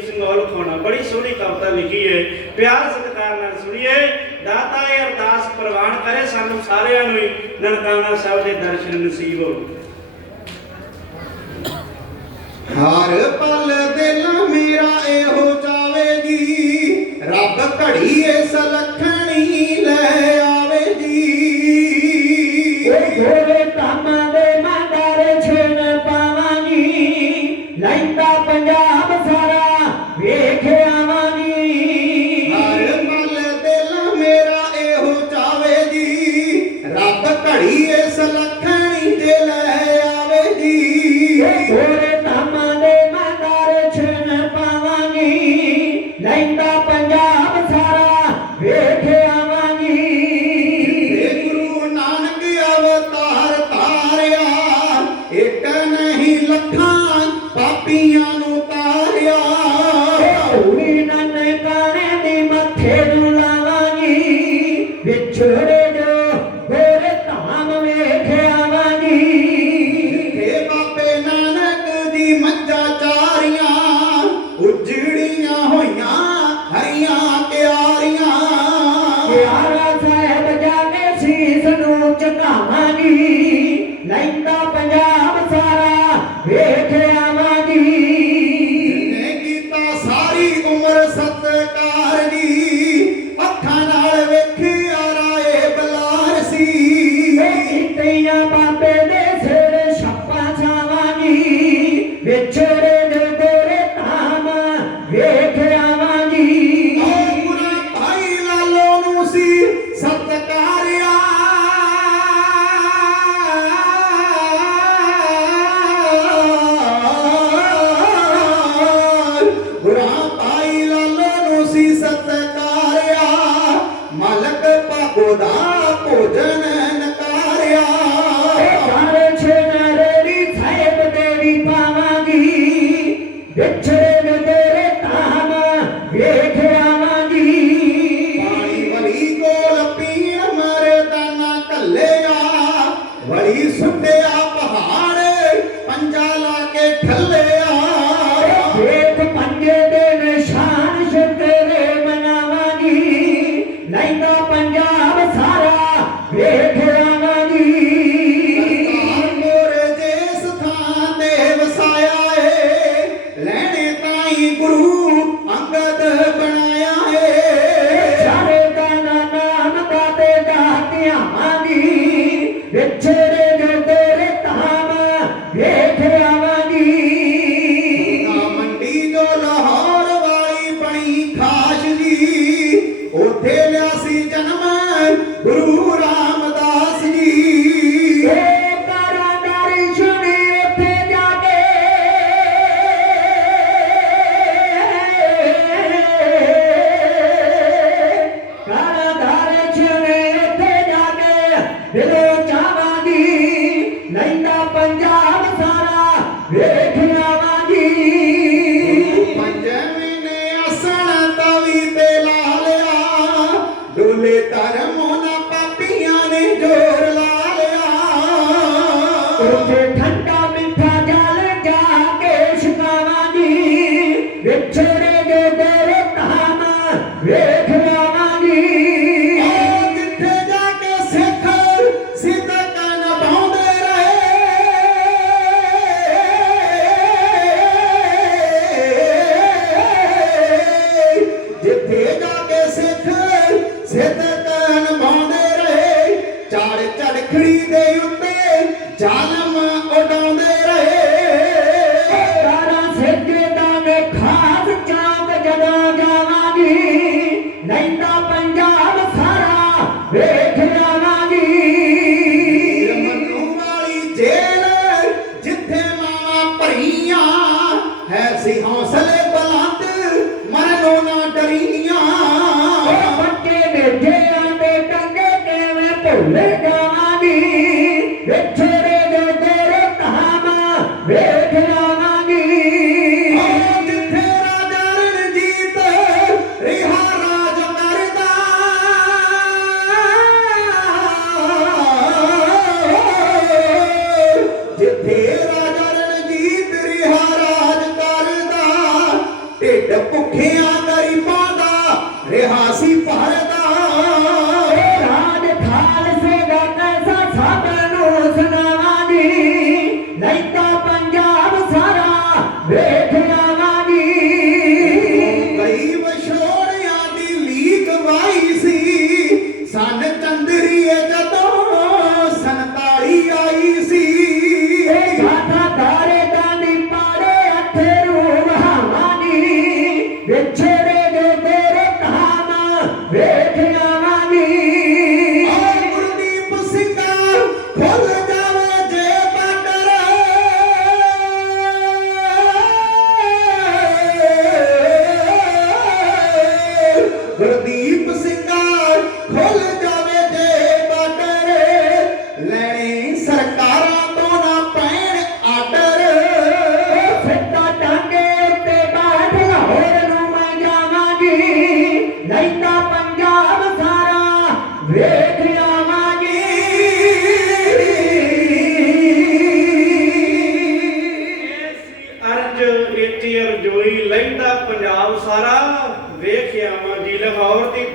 ਸਿੰਘੋਲ ਖਾਣਾ ਬੜੀ ਸੋਹਣੀ ਕਵਿਤਾ ਲਿਖੀ ਹੈ। ਪਿਆਰ ਸਤਿਕਾਰ ਨਾਲ ਸੁਣੀਏ। ਦਾਤਾ ਇਹ ਅਰਦਾਸ ਪ੍ਰਵਾਨ ਕਰੇ ਸਾਨੂੰ ਸਾਰਿਆਂ ਨੂੰ ਨਨਕਾਣਾ ਸਾਹਿਬ ਦੇ ਦਰਸ਼ਨ ਨਸੀਬ ਹੋਣ। ਹਰ ਪਲ ਦਿਲ ਮੇਰਾ ਇਹੋ ਚਾਵੇਗੀ। ਰੱਬ ਘੜੀ ਇਸ ਲਖਣੀ ਲੈ ਆਵੇਗੀ। ਓਏ ਪਾਣੀ ਲੈਂਦਾ ਪੰਜਾਬ ਵੜੀ ਸੁੰਡਿਆ ਪਹਾੜ ਪੰਜਾ Tu me. ಜಾಲ é ഇദ്ദേഹം ആവർത്തി